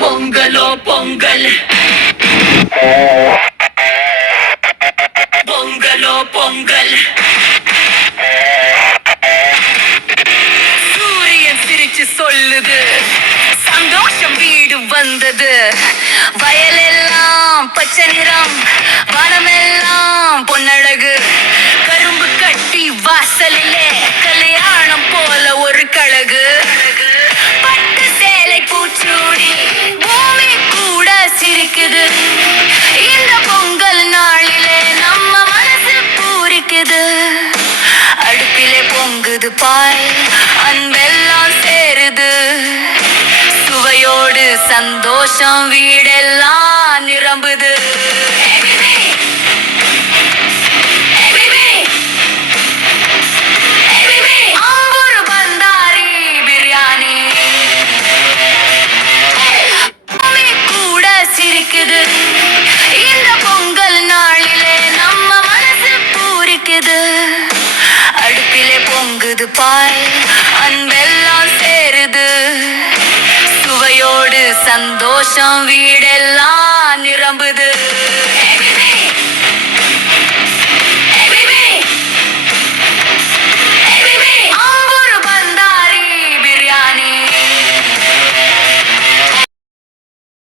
பொங்கலோ பொங்கல், பொங்கலோ பொங்கல். சூரியன் சிரிச்சு சொல்லுது, சந்தோஷம் வீடு வந்தது. வயலெல்லாம் பச்சை நிறம், வனமெல்லாம் பொன்னழகு. கரும்பு கட்டி வாசலிலே கல்யாணம் போல ஒரு கழகு. பட்டு சேலை பூச்சூடி பூமி கூட சிரிக்குது. இந்த பொங்கல் நாளிலே நம்ம மனசு பூரிக்குது. அடுப்பிலே பொங்குது பால், அன்பெல்லாம் சேருது. சுவையோடு சந்தோஷம் வீடெல்லாம் நிரம்புது. அம்புரு பந்தாரி பிரியாணி, பூமி கூட சிரிக்குது. இந்த பொங்கல் நாளிலே நம்ம மனசு பூரிக்குது. அடுப்பிலே பொங்குது பால், அன்பெல்லாம் சேருது. சுவையோடு சந்தோஷம் வீடெல்லாம் நிரம்புது.